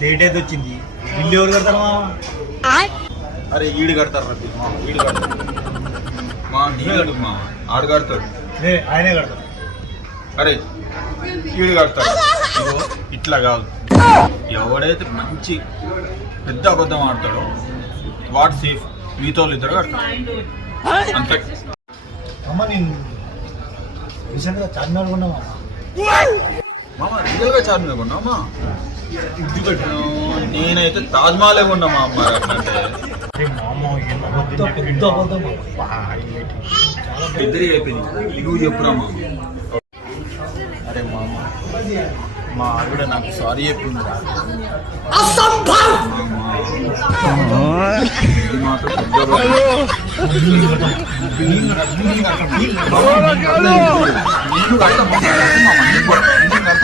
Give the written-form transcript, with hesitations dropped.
Late అయితే వచ్చింది. Bill ఎవరు కడతారు మామ? అరే ఈడు కడతారు రబ్బీ మా ఈడు కడతారు మా నీడు మా ఆడు కడతాడు. ఆయనే కడతారు. అరే ఈడు కడతాడు. ఇగో ఇట్లా కాదు, ఎవడైతే మంచి పెద్ద అబద్ధం ఆడతాడో వాడు సేఫ్, మీతో ఇద్దరు కడతాడు అంతే. అమ్మ నేను రీసెంట్గా చార్మినార్ కొన్నామా? మామ రియల్గా చార్మినార్ కొన్నామా? నేనైతే తాజ్మహలే కొన్నా మా అమ్మ. పెద్ద అబద్ధం ఇద్దరి అయిపోయింది. నువ్వు చెప్పురా మామ. అరే మామ మా ఆవిడ నాకు సారీ చెప్పిందిరా. ఇది మాత్రం పెద్ద